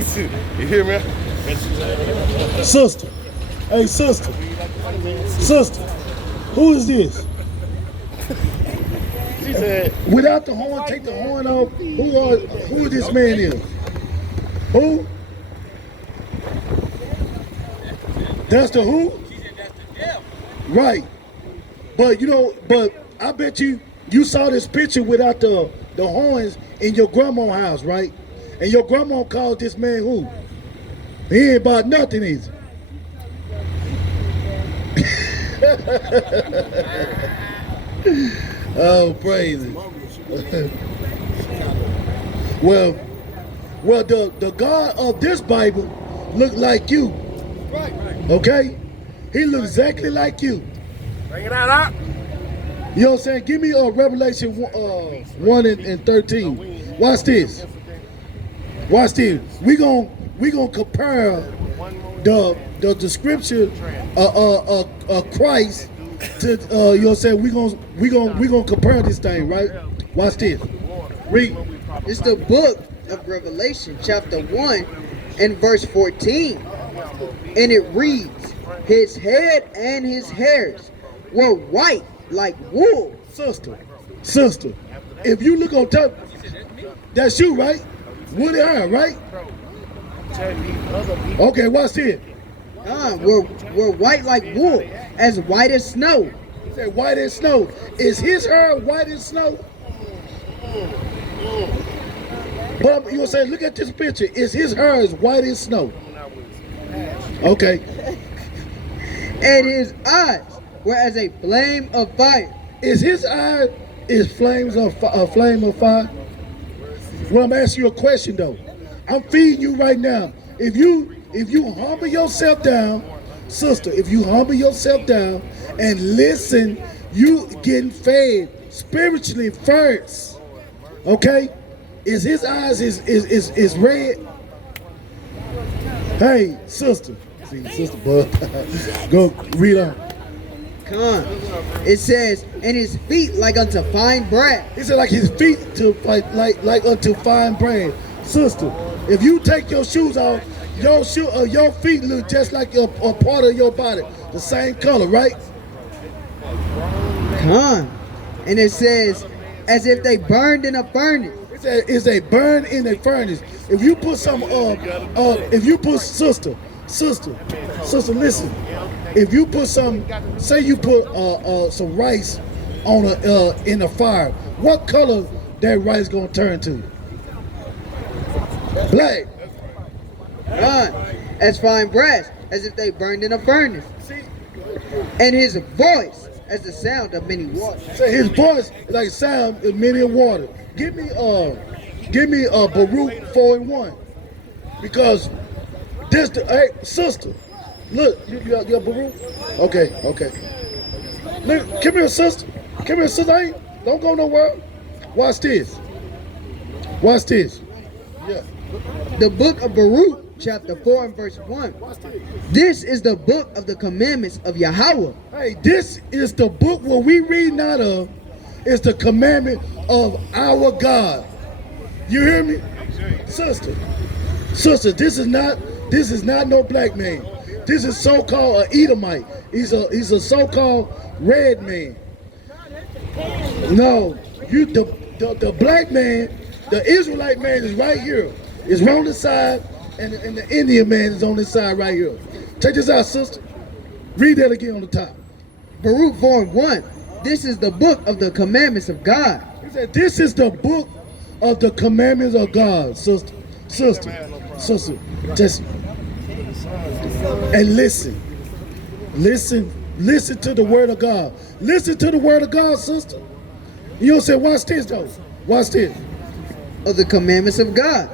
You hear me? Sister. Hey, sister. Sister. Who is this? She said, Without the horn, take the horn off. Who this man is? Who? That's the who? Right. But but I bet you saw this picture without the horns in your grandma's house, right? And your grandma called this man who? He ain't about nothing either. Oh, praise it. well, the God of this Bible look like you. Okay? He looks exactly like you. bring it out. You know what I'm saying? Give me Revelation 1 and 13. Watch this. Watch this. We gonna compare the description of Christ to you know what I'm saying? We gonna compare this thing, right? Watch this. Read. It's the book of Revelation, chapter 1 and verse 14. And it reads, his head and his hairs were white like wool. Sister, if you look on top, that's you, right? Woolly hair, right? Okay, watch this. Were white like wool, as white as snow. He said white as snow. Is his hair white as snow? But you know say, look at this picture. Is his hair as white as snow? Okay. And his eyes were as a flame of fire. Is his eye is flames of a flame of fire? Well, I'm asking you a question though. I'm feeding you right now. If you humble yourself down, sister, if you humble yourself down and listen, you getting fed spiritually first. Okay? Is his eyes is red? Hey, sister. See, sister, bud. Go read on. Come on. It says, and his feet like unto fine brass. He said like his feet to like unto fine brass. Sister, if you take your shoes off, your feet look just like a part of your body, the same color, right? Come on. And it says, as if they burned in a furnace. It said, it's a burn in a furnace. If you put some, if you put sister, listen. If you put some, say you put some rice on in a fire, what color that rice gonna turn to? Black. As fine brass, as if they burned in a furnace. And his voice as the sound of many waters. Say his voice like sound of many water. Give me Baruch 4 and 1, because this hey sister, look you got Baruch. Okay. Look, come here, sister. Hey, don't go nowhere. Watch this. Yeah. The book of Baruch, chapter 4 and verse 1. This is the book of the commandments of Yahweh. Hey, this is the book where we read out of. It's the commandment of our God. You hear me? Sister, this is not no black man. This is so-called an Edomite. He's a so-called red man. No, the black man, the Israelite man is right here. It's on the side, and the Indian man is on this side right here. Check this out, sister. Read that again on the top. Baruch 4 and 1. This is the book of the commandments of God. He said, this is the book of the commandments of God, sister. Just and listen to the word of God. Listen to the word of God, sister. You don't say, watch this though. Watch this. Of the commandments of God,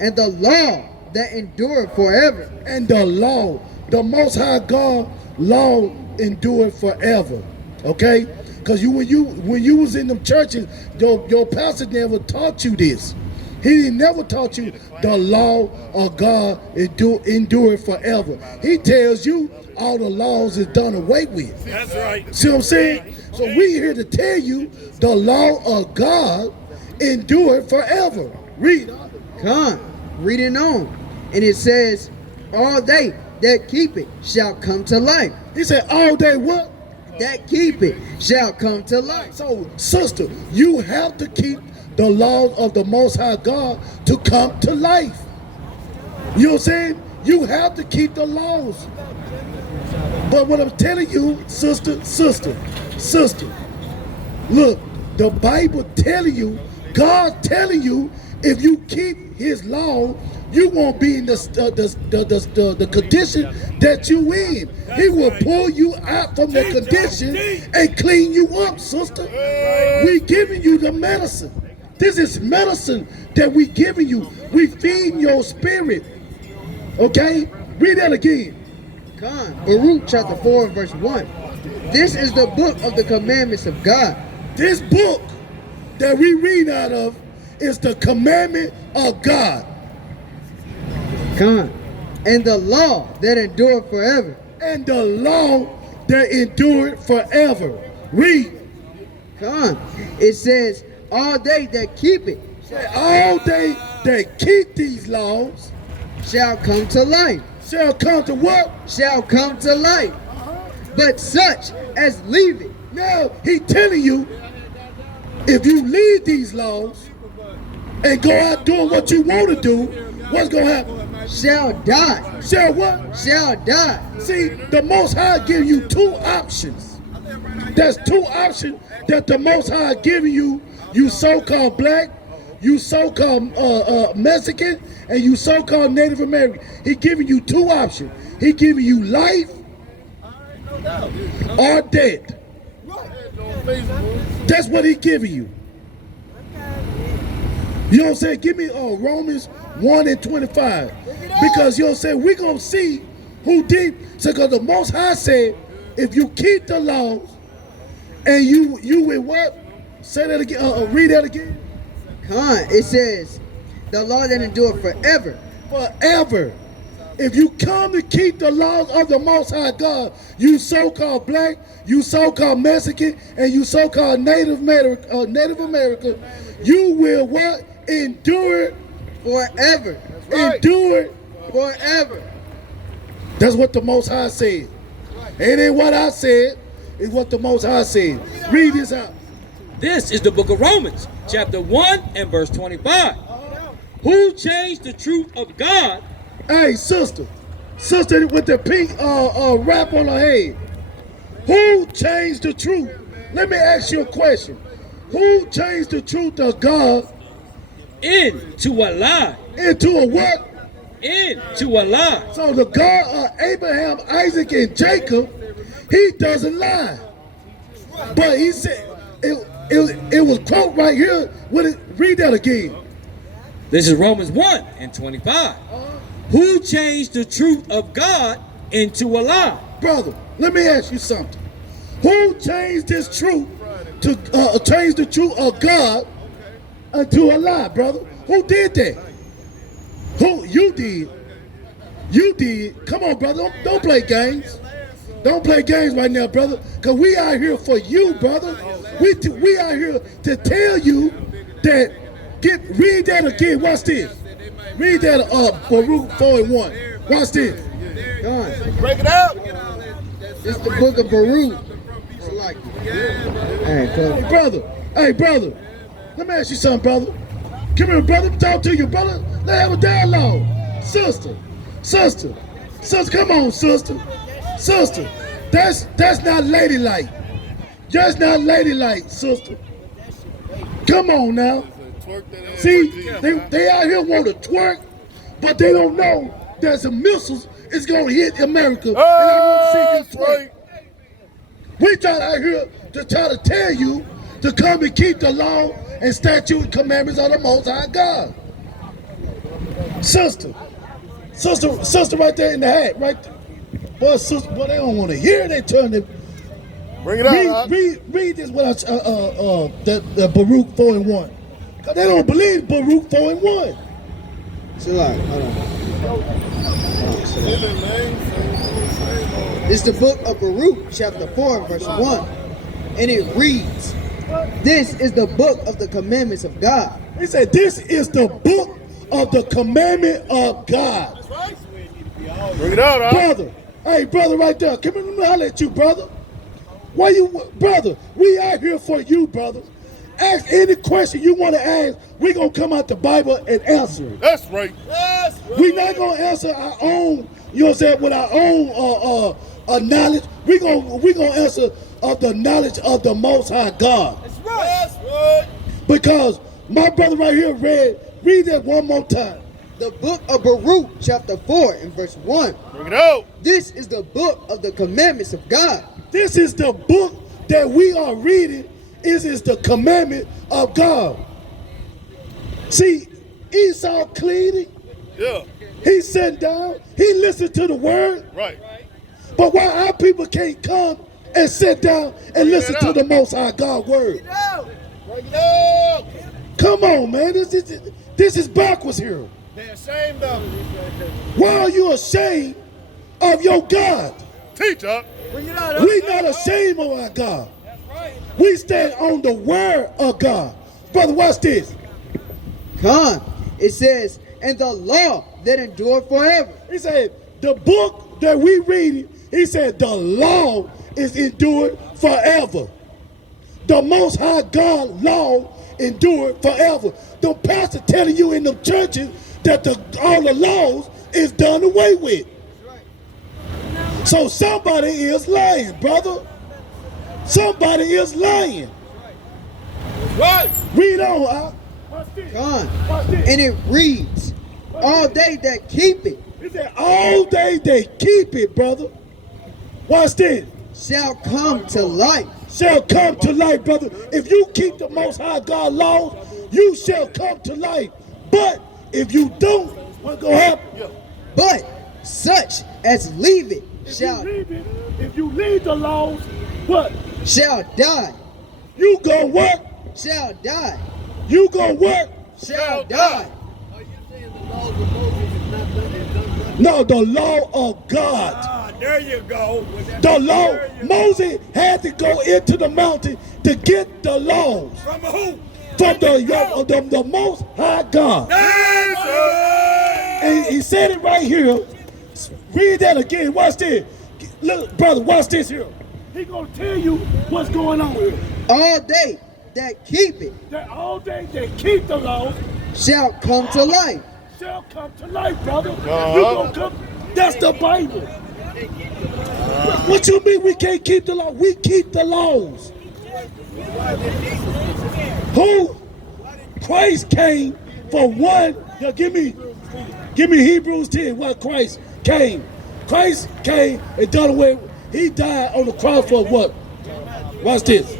and the law that endureth forever. And the law, the Most High God, law endured forever. Okay? Because when you was in them churches, your pastor never taught you this. He never taught you the law of God endured forever. He tells you all the laws is done away with. That's right. See what I'm saying? So we here to tell you the law of God endured forever. Read. Come, reading on. And it says, all they that keep it shall come to life. He said, all day what? That keep it shall come to life. So, sister, you have to keep the laws of the Most High God to come to life. You know what I'm saying? You have to keep the laws. But what I'm telling you, sister, look, the Bible telling you, God telling you, if you keep His law, you won't be in the condition that you in. He will pull you out from the condition and clean you up, sister. We giving you the medicine. This is medicine that we giving you. We feeding your spirit. Okay? Read that again. Baruch chapter 4 and verse 1. This is the book of the commandments of God. This book that we read out of is the commandment of God. And the law that endureth forever. And the law that endured forever. Read. It says, all they that keep it. All they that keep these laws shall come to life. Shall come to what? Shall come to life. But such as leave it. Now, he telling you, if you leave these laws and go out doing what you want to do, what's going to happen? Shall die. Shall what? Shall die. See, the Most High give you two options. There's two options that the Most High giving you. You so-called black, you so-called Mexican, and you so-called Native American. He giving you two options. He giving you life or death. That's what he giving you. You know what I'm saying? Give me Romans 1 and 25. Because you know what I'm saying? We're going to see who did. So because the Most High said, if you keep the laws and you will what? Say that again. Read that again. It says, the law that endure forever. Forever. If you come to keep the laws of the Most High God, you so-called black, you so-called Mexican, and you so-called Native American, you will what? Endure forever. Endure forever. That's what the Most High said. It ain't what I said, it's what the Most High said. Read this out. This is the book of Romans, chapter 1 and verse 25. Who changed the truth of God? Hey, sister with the pink wrap on her head. Who changed the truth? Let me ask you a question. Who changed the truth of God into a lie? Into a what? Into a lie. So the God of Abraham, Isaac, and Jacob, he doesn't lie. But he said, it was quote right here. Read that again. This is Romans 1 and 25. Who changed the truth of God into a lie? Brother, let me ask you something. Who changed this truth to change the truth of God into a lie, brother? Who did that? Who? You did. You did. Come on, brother. Don't play games. Don't play games right now, brother. Because we are here for you, brother. We are here to tell you that. Read that again. Watch this. Read that Baruch 4 and 1. Watch this. Break it out. It's the book of Baruch. It's like Hey, brother. Let me ask you something, brother. Come here, brother. Talk to you, brother. Let's have a dialogue. Sister, come on, sister. That's not ladylike. That's not ladylike, sister. Come on now. See, they out here want to twerk, but they don't know that some missiles is going to hit America. And I want to see you twerk. We try out here to try to tell you to come and keep the law and statute and commandments of the Most High God. Sister right there in the hat, right there. Boy, sister, boy, they don't want to hear. They turn it. Bring it out. Read this. What the Baruch 4 and 1. Cause they don't believe Baruch 4 and 1. Chill out. Hold on. It's the book of Baruch, chapter 4, verse 1. And it reads, this is the book of the commandments of God. He said, this is the book of the commandment of God. Bring it out, huh? Brother, hey, brother right there. Come here, let me holler at you, brother. Why you, brother, we out here for you, brother. Ask any question you want to ask. We're going to come out the Bible and answer it. That's right. That's right. We're not going to answer our own, you know what I'm saying, with our own knowledge. We're gonna answer of the knowledge of the Most High God. That's right. That's right. Because my brother right here read that one more time. The book of Baruch, chapter 4 and verse 1. Bring it out. This is the book of the commandments of God. This is the book that we are reading. This is the commandment of God. See, Esau cleaning. Yeah. He sat down. He listened to the word. Right. But why our people can't come and sit down and listen to the Most High God word? Bring it out. Come on, man. This is backwards here. They're ashamed of it. Why are you ashamed of your God? Teach up. Bring it out. We not ashamed of our God. We stand on the word of God. Brother, watch this. Come. It says, and the law that endured forever. He said, the book that we read, he said, the law is endured forever. The Most High God law endured forever. The pastor telling you in the churches that all the laws is done away with. So somebody is lying, brother. Somebody is lying. Right. Read on. Come. And it reads, all they that keep it. He said, all day they keep it, brother. Watch this. Shall come to life. Shall come to life, brother. If you keep the Most High God laws, you shall come to life. But if you don't, what's going to happen? But such as leave it shall If you leave the laws, what? shall die. You go what? Shall die. You go what? Shall die. No, the law of God. There you go. The law. Moses had to go into the mountain to get the laws. From who? From the Most High God. That's right. And he said it right here. Read that again. Watch this. Look, brother, watch this here. He gonna tell you what's going on here. All they that keep it That all day they keep the laws shall come to life. shall come to life, brother. You gonna come. That's the Bible. What you mean we can't keep the law? We keep the laws. Who? Christ came for one. Now give me Hebrews 10. What Christ came. Christ came and done away. He died on the cross for what? Watch this.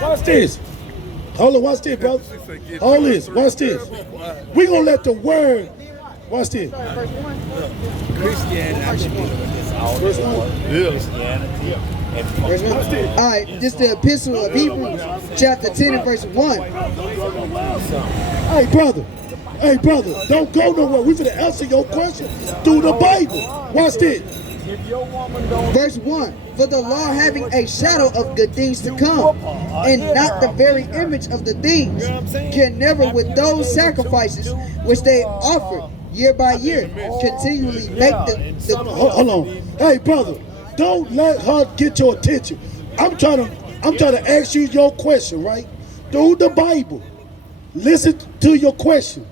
Watch this. Hold on, watch this, brother. Hold this. Watch this. We're gonna let the word. Watch this. Verse 1. All right, this is the epistle of Hebrews, chapter 10 and verse 1. Hey, brother, don't go nowhere. We're going to answer your question through the Bible. Watch this. Verse 1. For the law having a shadow of good things to come, and not the very image of the things, can never with those sacrifices which they offer year by year continually make the Hold on. Hey, brother, don't let her get your attention. I'm trying to ask you your question, right? Through the Bible. Listen to your question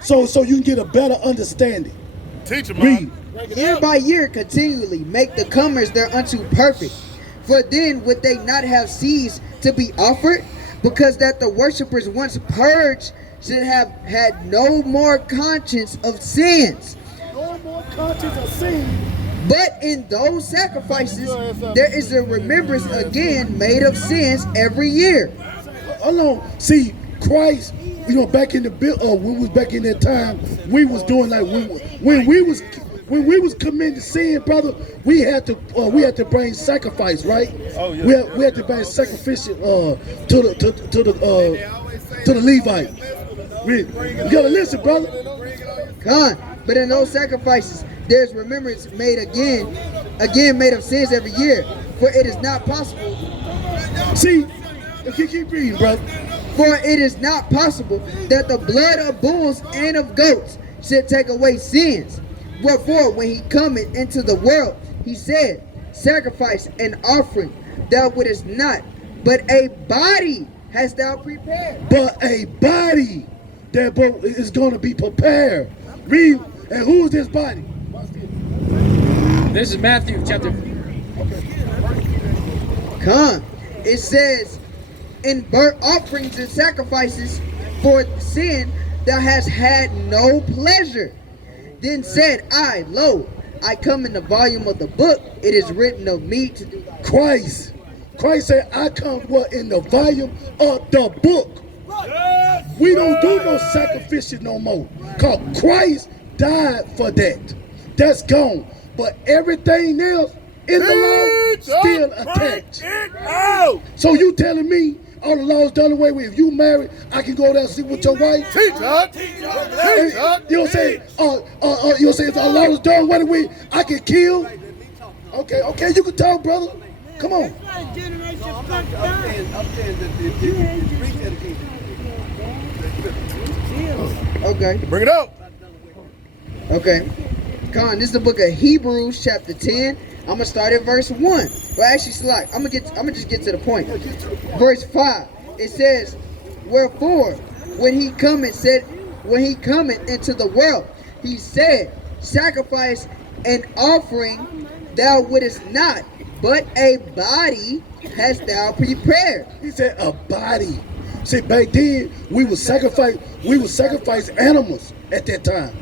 so you can get a better understanding. Teach him, Read. year by year continually make the comers thereunto perfect. For then would they not have ceased to be offered, because that the worshippers once purged should have had no more conscience of sins. No more conscience of sin. But in those sacrifices there is a remembrance again made of sins every year. Hold on. See, Christ, back in the when we was back in that time, we was doing like when we was committing sin, brother. We had to bring sacrifice, right? Oh yeah. We had to bring sacrificial to the Levite. You gotta listen, brother. Come on. But in those sacrifices there's remembrance made again made of sins every year. For it is not possible. See, if you keep reading, brother. For it is not possible that the blood of bulls and of goats should take away sins. Wherefore, when he cometh into the world, he said, sacrifice and offering thou wouldest not, but a body hast thou prepared. But a body that is going to be prepared. Read, and who is this body? This is Matthew chapter. Come. It says, in burnt offerings and sacrifices for sin thou hast had no pleasure. Then said I, lo, I come in the volume of the book, it is written of me to do thy will. Christ. Christ said, I come what in the volume of the book. We don't do no sacrificial no more. Because Christ died for that. That's gone. But everything else in the law still attached. So you telling me all the laws done away with? If you married, I can go there and sleep with your wife? Teach us. Teach us. You know what I'm saying? You know what I'm saying? If the law is done away with, I can kill? Okay, you can talk, brother. Come on. Okay. Bring it out. Okay. Con, this is the book of Hebrews chapter 10. I'm gonna start at verse 1. Well, actually, Slack, I'm gonna just get to the point. Verse 5. It says, wherefore, when he cometh into the world, he said, sacrifice and offering thou wouldest not, but a body hast thou prepared. He said a body. See, back then we would sacrifice animals at that time.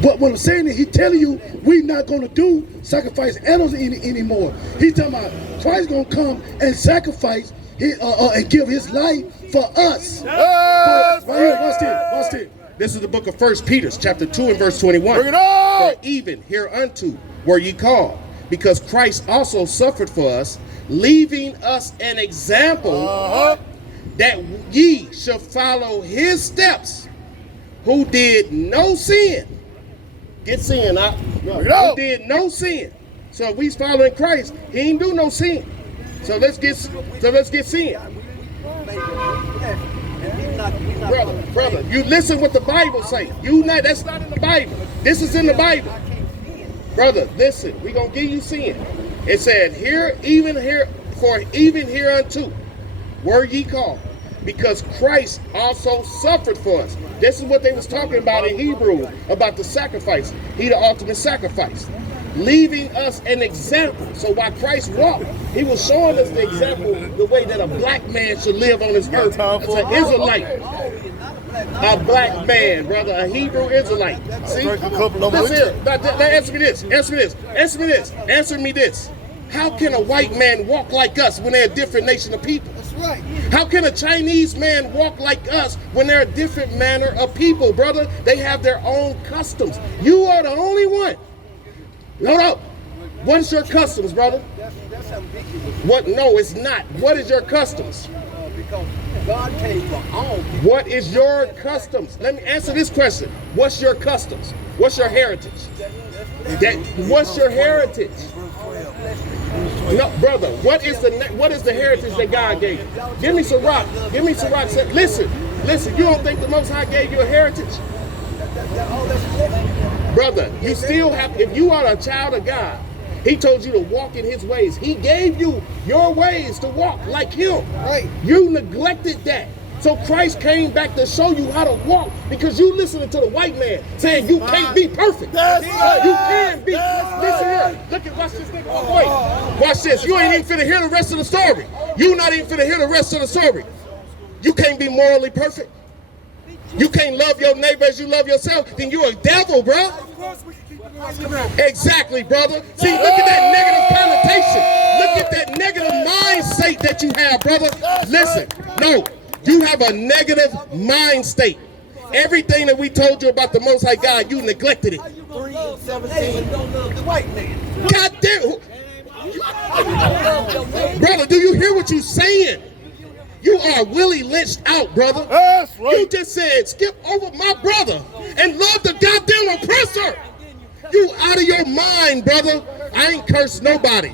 But what I'm saying is, he telling you we not gonna do sacrifice animals anymore. He's talking about Christ gonna come and sacrifice and give his life for us. Right here, watch this. This is the book of 1 Peter, chapter 2 and verse 21. Bring it on. For even hereunto were ye called, because Christ also suffered for us, leaving us an example that ye shall follow his steps, who did no sin. Get sin, who did no sin. So if we's following Christ, he ain't do no sin. So let's get sin. Brother, you listen what the Bible say. That's not in the Bible. This is in the Bible. Brother, listen, we gonna give you sin. It said, even hereunto were ye called, because Christ also suffered for us. This is what they was talking about in Hebrews, about the sacrifice. He the ultimate sacrifice, leaving us an example. So while Christ walked, he was showing us the example, the way that a black man should live on this earth. As an Israelite, a black man, brother, a Hebrew Israelite. See, listen here. Answer me this. How can a white man walk like us when they're a different nation of people? That's right. How can a Chinese man walk like us when they're a different manner of people, brother? They have their own customs. You are the only one. No. What's your customs, brother? That's ambiguous. What? No, it's not. What is your customs? Because God came for all people. What is your customs? Let me answer this question. What's your customs? What's your heritage? What's your heritage? No, brother. What is the heritage that God gave you? Give me some rock. Listen. You don't think the Most High gave you a heritage? Brother, you still have. If you are a child of God, he told you to walk in his ways. He gave you your ways to walk like him. Right. You neglected that. So Christ came back to show you how to walk, because you listening to the white man saying you can't be perfect. That's right. You can be. That's Listen here. Look at, watch this nigga walk away. Watch this. You ain't even finna hear the rest of the story. You not even finna hear the rest of the story. You can't be morally perfect. You can't love your neighbor as you love yourself. Then you a devil, bro. Exactly, brother. See, look at that negative connotation. Look at that negative mind state that you have, brother. Listen, no. You have a negative mind state. Everything that we told you about the Most High God, you neglected it. 3:17 don't love the white man. God damn. Brother, do you hear what you're saying? You are Willie lynched out, brother. That's right. You just said, skip over my brother and love the goddamn oppressor. You out of your mind, brother. I ain't cursed nobody.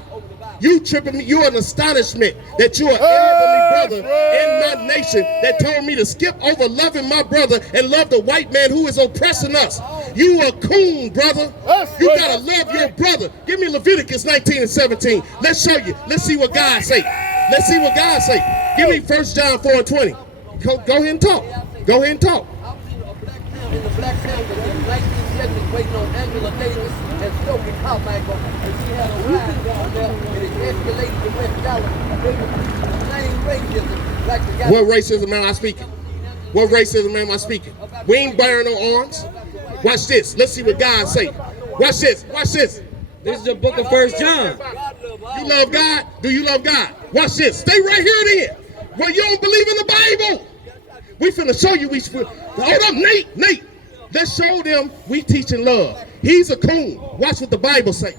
You tripping me. You're an astonishment that you're an elderly brother in my nation that told me to skip over loving my brother and love the white man who is oppressing us. You a coon, brother. You gotta love your brother. Give me Leviticus 19 and 17. Let's show you. Let's see what God say. Let's see what God say. Give me 1 John 4 and 20. Go ahead and talk. Go ahead and talk. I was in the Black Panther in 1970 waiting on Angela Davis and Stokely Carmichael, and she had a ride down there, and it escalated to West Dallas. They were the same racism like the guy. What racism am I speaking? What racism am I speaking? We ain't bearing no arms. Watch this. Let's see what God say. Watch this. Watch this. This is the book of 1 John. You love God? Do you love God? Watch this. Stay right here then. Well, you don't believe in the Bible. We finna show you. Hold up, Nate. Let's show them we teaching love. He's a coon. Watch what the Bible say.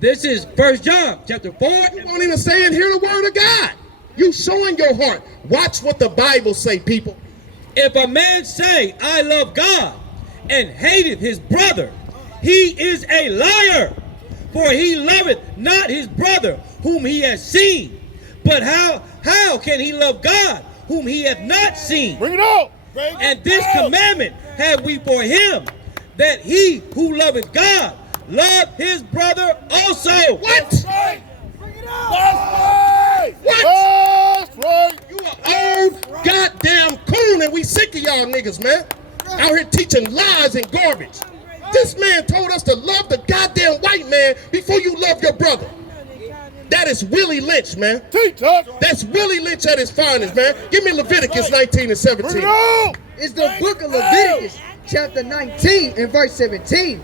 This is 1 John chapter 4. You won't even say and hear the word of God. You showing your heart. Watch what the Bible say, people. If a man say, I love God, and hateth his brother, he is a liar. For he loveth not his brother whom he has seen. But how can he love God whom he hath not seen? Bring it on. And this commandment have we for him, that he who loveth God love his brother also. What? That's right. What? That's right. You an old goddamn coon, and we sick of y'all niggas, man. Out here teaching lies and garbage. This man told us to love the goddamn white man before you love your brother. That is Willie Lynch, man. Teach us. That's Willie Lynch at his finest, man. Give me Leviticus 19 and 17. Bring it on. It's the book of Leviticus, chapter 19 and verse 17.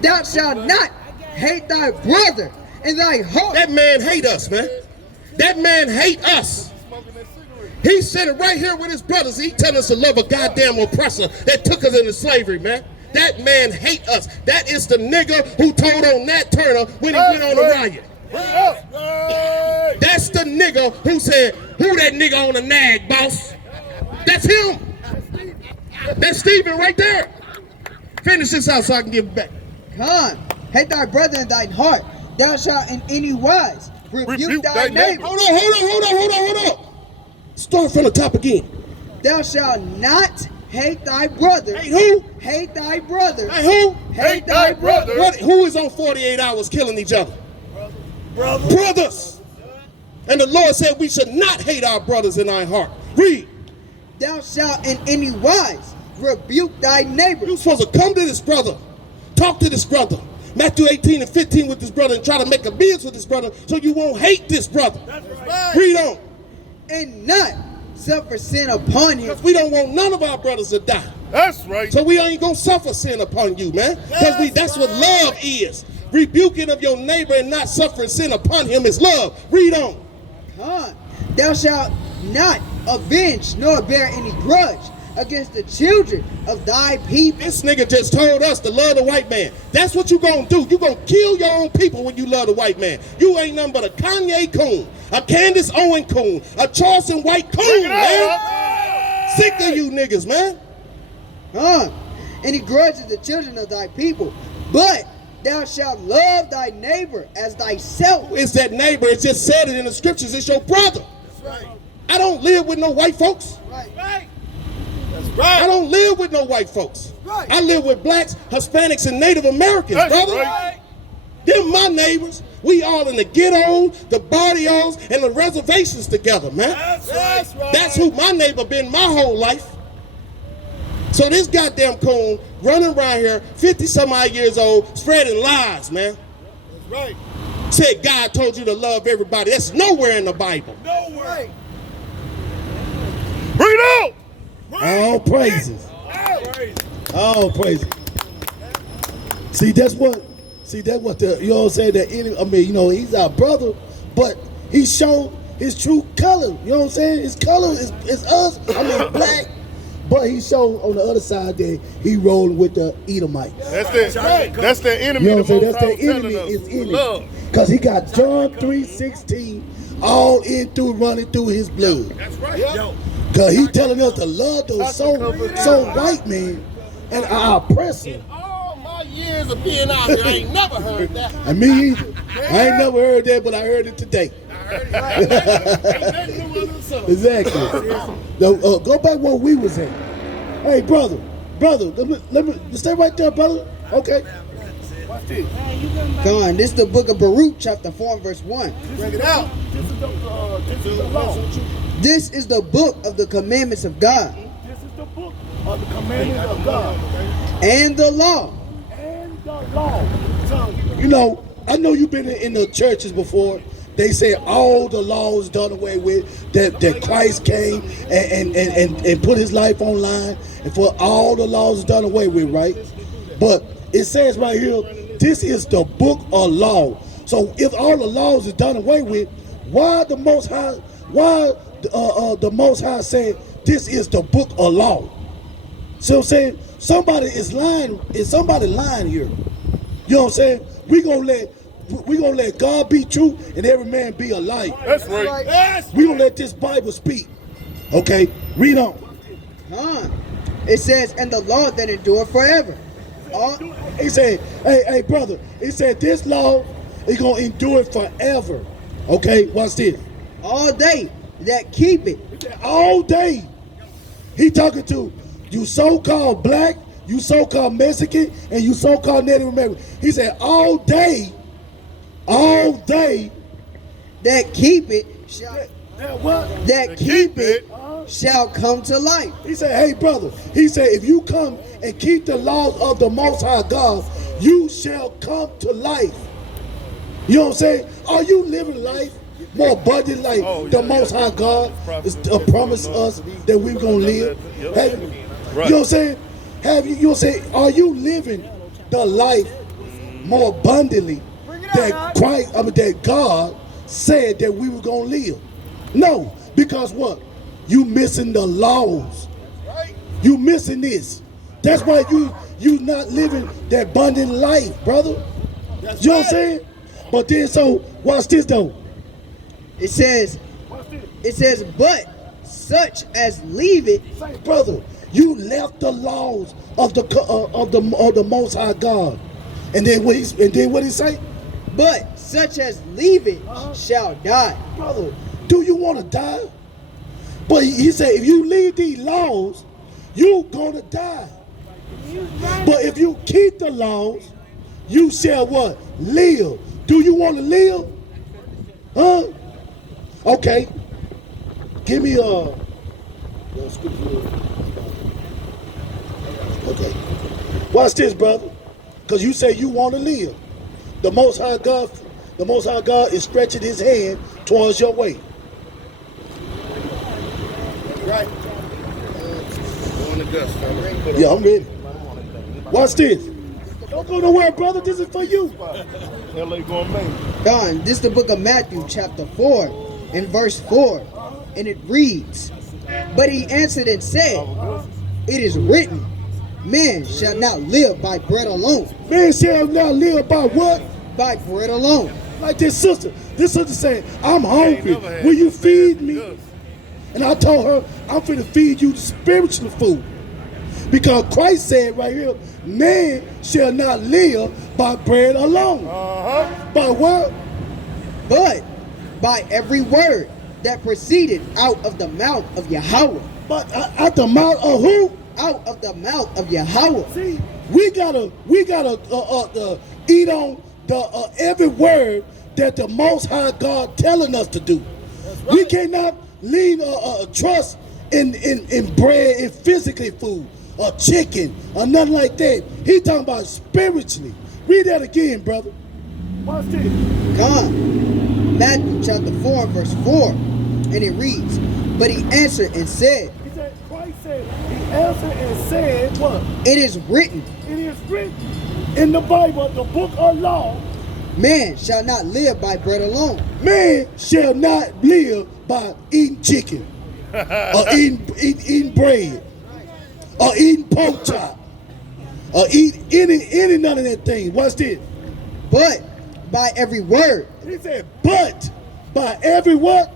Thou shalt not hate thy brother in thy heart. That man hate us, man. That man hate us. He's sitting right here with his brothers. He telling us to love a goddamn oppressor that took us into slavery, man. That man hate us. That is the nigga who told on Nat Turner when he went on the riot. Bring it up. Right. That's the nigga who said, who that nigga on the nag, boss? That's him. That's Stephen right there. Finish this out so I can give it back. Come, hate thy brother in thine heart. Thou shalt in any wise rebuke thy neighbor. Hold on. Start from the top again. Thou shalt not hate thy brother. Hey, who? Hate thy brother. Hey, who? Hate thy brother. What? Who is on 48 hours killing each other? Brothers. And the Lord said we should not hate our brothers in our heart. Read. Thou shalt in any wise rebuke thy neighbor. You're supposed to come to this brother, talk to this brother. Matthew 18 and 15 with this brother and try to make amends with this brother so you won't hate this brother. Right. Read on. And not suffer sin upon him. We don't want none of our brothers to die. That's right. So we ain't gonna suffer sin upon you, man. Because that's what love is. Rebuking of your neighbor and not suffering sin upon him is love. Read on. Come, thou shalt not avenge nor bear any grudge against the children of thy people. This nigga just told us to love the white man. That's what you gonna do. You gonna kill your own people when you love the white man. You ain't nothing but a Kanye coon, a Candace Owen coon, a Charleston White coon, man. Sick of you niggas, man. Any grudge of the children of thy people, but thou shalt love thy neighbor as thyself. It's that neighbor. It just said it in the scriptures. It's your brother. That's right. I don't live with no white folks. Right. That's I right. don't live with no white folks. Right. I live with blacks, Hispanics, and Native Americans, That's brother. right. Them my neighbors. We all in the ghettos, the barrios, and the reservations together, man. That's right. That's who my neighbor been my whole life. So this goddamn coon running around here, 50 some odd years old, spreading lies, man. That's right. Said God told you to love everybody. That's nowhere in the Bible. No way. Bring it on. All praises. All praises. See, that's what the, you know what I'm saying, the enemy, I mean, you know, he's our brother, but he showed his true color. You know what I'm saying? His color is us. I mean, black. But he showed on the other side that he rolling with the Edomites. That's the enemy. You know what I'm saying? the That's the Most High was enemy telling is us. in Love. it. Because he got John 3:16 all in through, running through his blood. That's right. Yo. Because he telling us to love those so white men and our oppressor. my years of being out here, I ain't never heard that. And me either. I ain't never heard that, but I heard it today. Ain't nothing new under the sun. Exactly. Now, go back where we was at. Hey, brother, let me stay right there, brother. Okay. Watch this. Come on, this is the book of Baruch, chapter 4, and verse 1. Bring it out. This is the law. This is the book of the commandments of God This is the book of the commandments of God and the law. and the law. So, you know, I know you've been in the churches before. They say all the laws done away with, that Christ came and put his life online, and for all the laws done away with, right? But it says right here, this is the book of law. So if all the laws is done away with, why the Most High, the Most High said this is the book of law? See what I'm saying? Somebody is lying. Is somebody lying here? You know what I'm saying? We gonna let God be true and every man be a liar. That's right. Yes. We gonna let this Bible speak. Okay, read on. Huh? It says, and the law that endure forever. All, He said, hey brother, he said this law is gonna endure forever. Okay, watch this. all day that keep it. All day. He talking to you so-called black, you so-called Mexican, and you so-called Native American. He said all day That keep it shall, what? that keep it shall come to life. He said, hey brother, he said if you come and keep the laws of the Most High God, you shall come to life. You know what I'm saying? Are you living life more abundant like the Most High God is promised us that we're gonna live? Have, you know what I'm saying? Have you know what I'm saying? Are you living the life more abundantly that Christ, that God said that we were gonna live? No, because what? You missing the laws. You missing this. That's why you not living that abundant life, brother. You know what I'm saying? But then so watch this though. It says, but such as leave it, Say, brother, you left the laws of the Most High God, and then what he say? but such as leave it shall die. Brother, do you want to die? But he said, if you leave these laws, you gonna die. But if you keep the laws, you shall what? Live. Do you want to live? Huh? Okay. Give me okay. Watch this, brother. Because you say you want to live. The Most High God is stretching his hand towards your way. Right. Go in the dust, fella. Yeah, I'm ready. Watch this. Don't go nowhere, brother. This is for you. LA going man. Don, this is the book of Matthew, chapter 4, and verse 4. And it reads, but he answered and said, it is written, man shall not live by bread alone. Man shall not live by what? By bread alone. Like this sister. This sister saying, I'm hungry. Will you feed me? And I told her, I'm finna feed you the spiritual food. Because Christ said right here, man shall not live by bread alone. By what? But by every word that proceeded out of the mouth of Yahweh. But at the mouth of who? Out of the mouth of Yahweh. See, we gotta eat on the every word that the Most High God telling us to do. We cannot lean trust in bread and physically food or chicken or nothing like that. He talking about spiritually. Read that again, brother. Watch this. Come on. Matthew chapter 4, verse 4. And it reads, but he answered and said, He said, Christ said, he answered and said, what? it is written, It is written in the Bible, the book of law, man shall not live by bread alone. man shall not live by eating chicken or eating bread or eating pork chop or eat any none of that thing. Watch this. But by every word, He said, but by every what?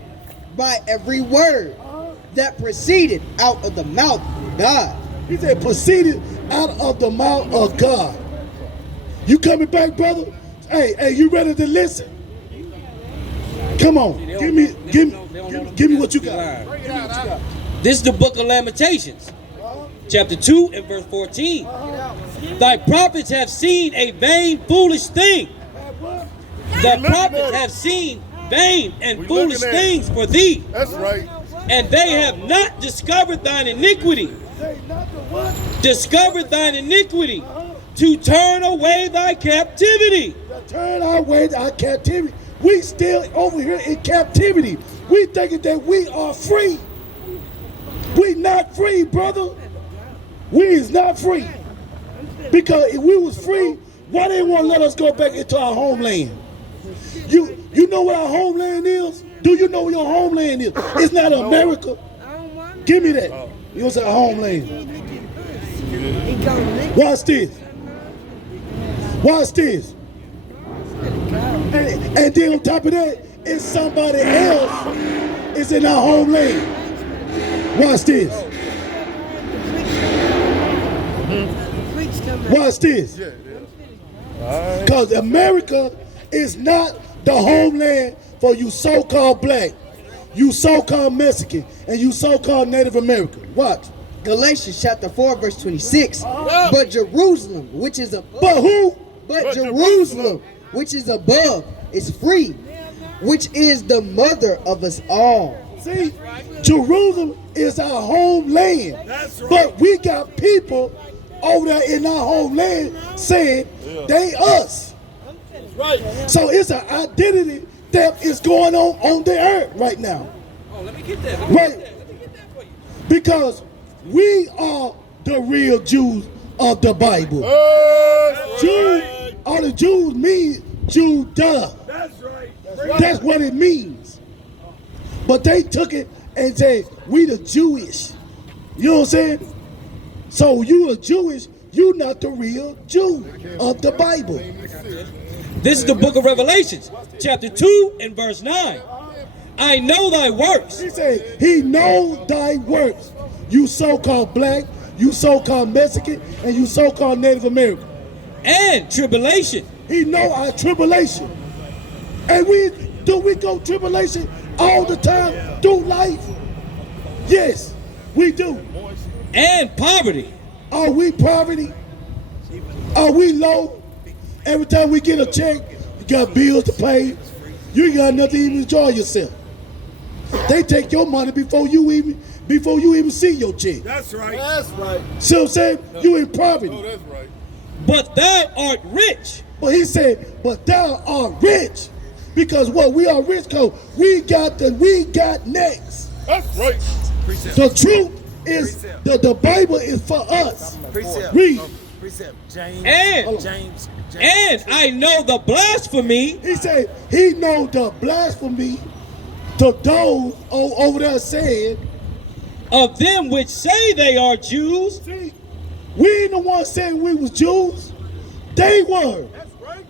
by every word that proceeded out of the mouth of God. He said, proceeded out of the mouth of God. You coming back, brother? Hey, you ready to listen? Come on, give me what you got. This is the book of Lamentations, chapter 2 and verse 14. Thy prophets have seen a vain, foolish thing. The prophets have seen vain and foolish things for thee, That's right. and they have not discovered thine iniquity. Discovered thine iniquity to turn away thy captivity. Turn away our captivity. We still over here in captivity. We thinking that we are free. We not free, brother. We is not free. Because if we was free, why they won't let us go back into our homeland? You know what our homeland is? Do you know what your homeland is? It's not America. Give me that. You know what our homeland. Watch this. Watch this. And then on top of that, it's somebody else is in our homeland. Watch this. Watch this. Because America is not the homeland for you so-called black, you so-called Mexican, and you so-called Native American. Watch. Galatians chapter 4, verse 26. But Jerusalem, which is above. But who? But Jerusalem, which is above, is free, which is the mother of us all. See, Jerusalem is our homeland. But we got people over there in our homeland saying they us. So it's an identity that is going on the earth right now. Oh, let me get that. Right. Let me get that for you. Because we are the real Jews of the Bible. Jews, all the Jews mean Judah. That's right. That's what it means. But they took it and said, we the Jewish. You know what I'm saying? So you are Jewish, you not the real Jew of the Bible. This is the book of Revelations, chapter 2 and verse 9. I know thy works. He said, he knows thy works. You so-called black, you so-called Mexican, and you so-called Native American. And tribulation. He know our tribulation. And we go tribulation all the time through life? Yes, we do. And poverty. Are we poverty? Are we low? Every time we get a check, you got bills to pay. You ain't got nothing to even enjoy yourself. They take your money before you even see your check. That's right. That's right. See what I'm saying? You in poverty. Oh, that's right. But thou art rich. But he said, but thou art rich. Because what? We are rich because we got next. That's right. The truth is the Bible is for us. Read. And I know the blasphemy. He said he know the blasphemy to those over there saying Of them which say they are Jews. See, we ain't the ones saying we was Jews. They were. That's right.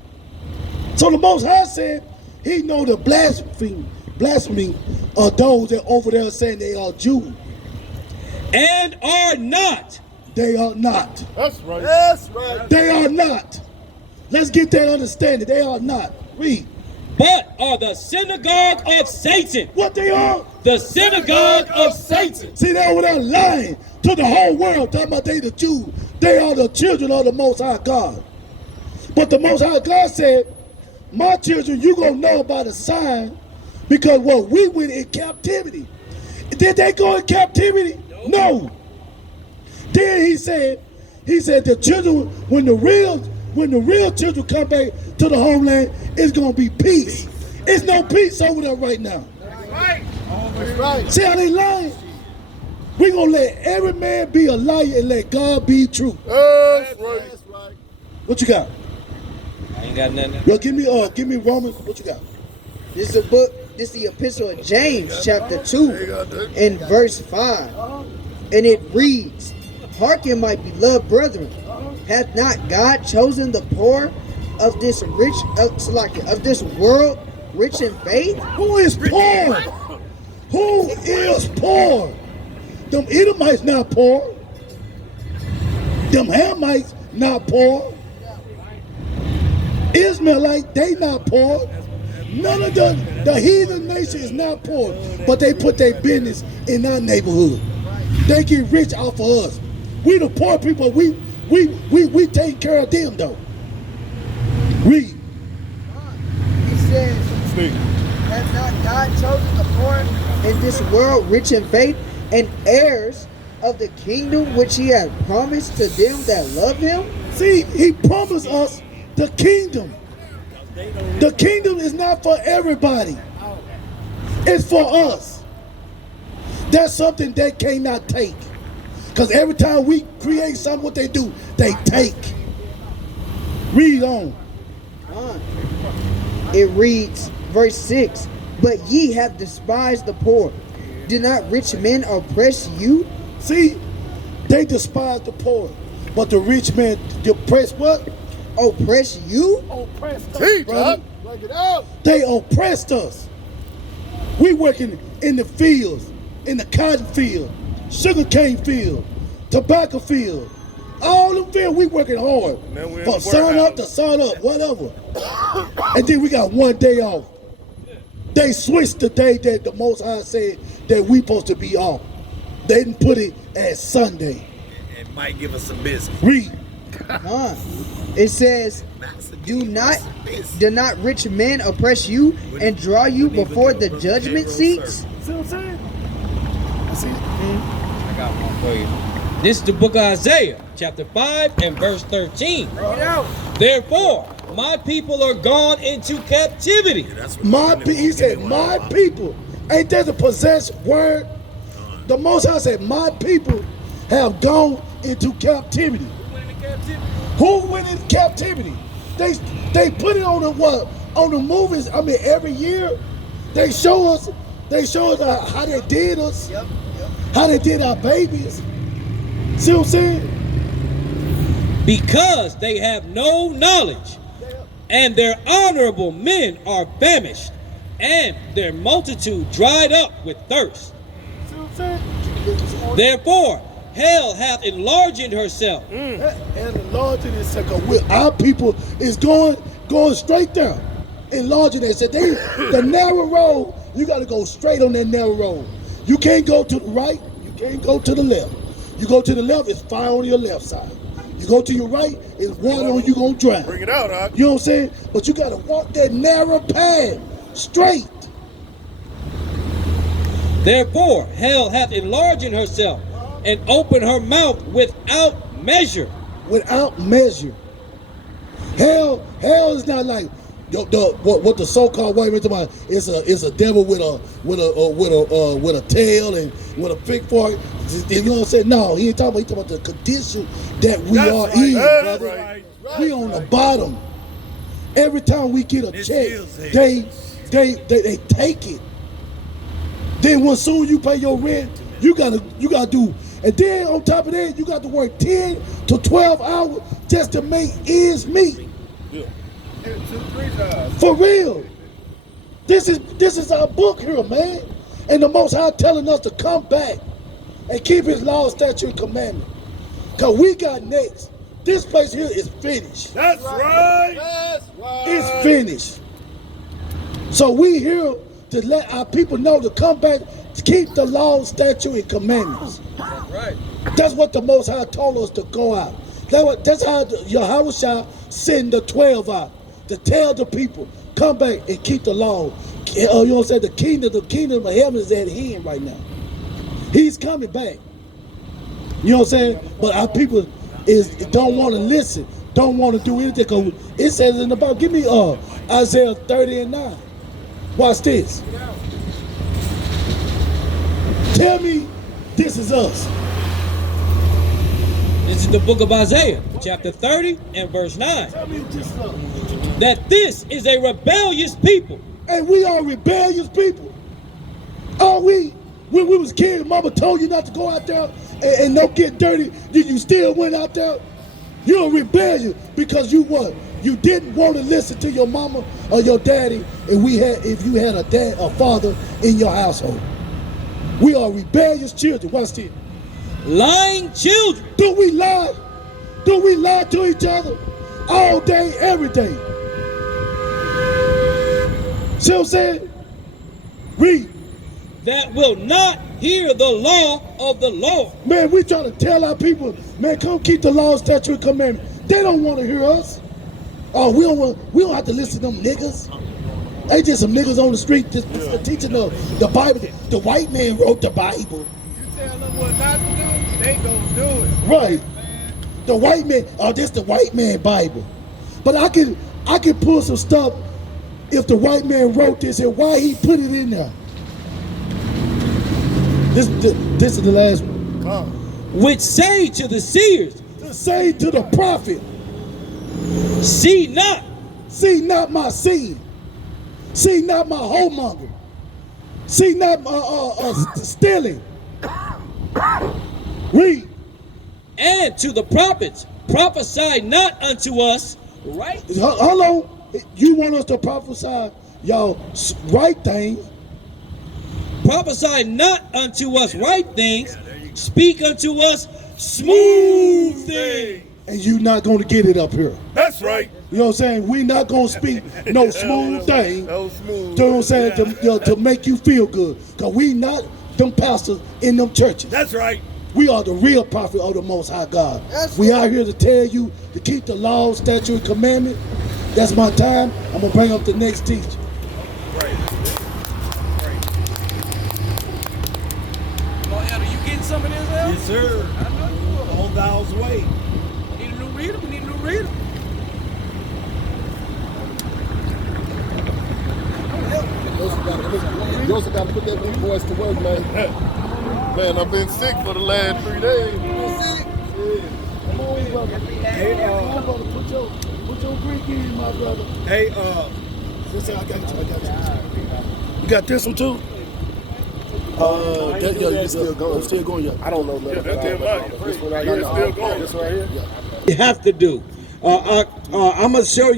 So the Most High said he know the blasphemy of those that over there saying they are Jews. And are not. They are not. That's right. That's right. They are not. Let's get that understanding. They are not. Read. But are the synagogue of Satan. What they are? The synagogue of Satan. See, they over there lying to the whole world, talking about they the Jews. They are the children of the Most High God. But the Most High God said, my children, you gonna know about a sign because what we went in captivity. Did they go in captivity? No. Then he said the children, when the real children come back to the homeland, it's gonna be peace. It's no peace over there right now. That's right. That's right. See how they lying? We gonna let every man be a liar and let God be true. That's right. That's right. What you got? I ain't got nothing. Yo, give me Romans. What you got? This is a book, this is the epistle of James, chapter 2, and verse 5. And it reads, hearken, my beloved brethren, hath not God chosen the poor of this of this world rich in faith? Who is poor? Who is poor? Them Edomites not poor. Them Hamites not poor. Israelite, they not poor. None of the heathen nation is not poor, but they put their business in our neighborhood. They get rich off of us. We the poor people, we take care of them though. Read. He says, has not God chosen the poor in this world rich in faith and heirs of the kingdom which he has promised to them that love him? See, he promised us the kingdom. The kingdom is not for everybody. It's for us. That's something they cannot take. Because every time we create something, what they do, they take. Read on. It reads, verse 6, but ye have despised the poor. Do not rich men oppress you? See, they despise the poor. But the rich man oppress what? Oppress you? See, brother. Break it out. They oppressed us. We working in the fields, in the cotton field, sugarcane field, tobacco field. All them fields, we working hard. From sun up to sun up, whatever. And then we got one day off. They switched the day that the Most High said that we supposed to be off. They didn't put it as Sunday. It might give us some business. Read. It says, do not rich men oppress you and draw you before the judgment seats? See what I'm saying? See? I got one for you. This is the book of Isaiah, chapter 5 and verse 13. Therefore, my people are gone into captivity. He said, my people. Ain't that the possessed word? The Most High said, my people have gone into captivity. Who went into captivity? They put it on the what? On the movies. I mean, every year they show us how they did us, how they did our babies. See what I'm saying? Because they have no knowledge, and their honorable men are famished, and their multitude dried up with thirst. See what I'm saying? Therefore, hell hath enlarged herself. And enlarging itself. Our people is going straight there. Enlarging. They said the narrow road. You got to go straight on that narrow road. You can't go to the right. You can't go to the left. You go to the left, it's fire on your left side. You go to your right, it's water on you gonna drown. Bring it out, huh? You know what I'm saying? But you got to walk that narrow path straight. Therefore, hell hath enlarged herself, and opened her mouth without measure. Without measure. Hell is not like what the so-called white man talking about. It's a devil with a tail and with a big fork. You know what I'm saying? No, he ain't talking about. He talking about the condition that we are in, brother. Right. We on the bottom. Every time we get a check, they take it. Then when soon you pay your rent, you gotta do. And then on top of that, you got to work 10 to 12 hours just to make ends meet. For real. This is our book here, man. And the Most High telling us to come back and keep his law, statute, and commandment. Because we got next. This place here is finished. That's right. That's right. It's finished. So we here to let our people know to come back, to keep the law, statute, and commandments. Right. That's what the Most High told us to go out. That's how Yahushua sent the 12 out, to tell the people, come back and keep the law. You know what I'm saying? The kingdom of heaven is at hand right now. He's coming back. You know what I'm saying? But our people don't want to listen, don't want to do anything. Cause it says in the Bible, give me Isaiah 30 and 9. Watch this. Tell me this is us. This is the book of Isaiah, chapter 30 and verse 9. Tell me this is us. That this is a rebellious people. And we are rebellious people. Are we? When we was kids, mama told you not to go out there and don't get dirty. You still went out there. You're rebellious because you what? You didn't want to listen to your mama or your daddy. And if you had a father in your household. We are rebellious children. Watch this. Lying children. Do we lie? Do we lie to each other all day, every day? See what I'm saying? Read. that will not hear the law of the Lord. Man, we trying to tell our people, man, come keep the law, statute, and commandment. They don't want to hear us. Oh, we don't have to listen to them niggas. They just some niggas on the street just teaching the Bible. The white man wrote the Bible. You tell them what not to do, they gonna do it. Right. The white man, this the white man Bible. But I can pull some stuff if the white man wrote this and why he put it in there. This is the last one. Come. Which say to the seers, To say to the prophet, see not, see not my seed, see not my homemonger, see not my stealing. Read. and to the prophets, prophesy not unto us right. Hello, you want us to prophesy y'all right thing? Prophesy not unto us right things, speak unto us smooth things. And you not going to get it up here. That's right. You know what I'm saying? We not going to speak no smooth thing. No smooth. You know what I'm saying? To make you feel good. Because we not them pastors in them churches. That's right. We are the real prophet of the Most High God. That's We right. out here to tell you to keep the law, statute, and commandment. That's my time. I'm going to bring up the next teacher. Right. Elder, you getting some of this, Elder? Yes, sir. I know you will. On God's way. Need a new reader? We need a new reader. Joseph got to put that big voice to work, man. Man, I've been sick for the last 3 days. Come on, brother. Hey, brother, put your Greek in, my brother. Hey, Listen, I got you. You got this one too? You still going? Still going? Yeah. I don't know nothing that's about mine. This one right Yeah, here. it's still going. This one right here? You have to do. I'm going to show you.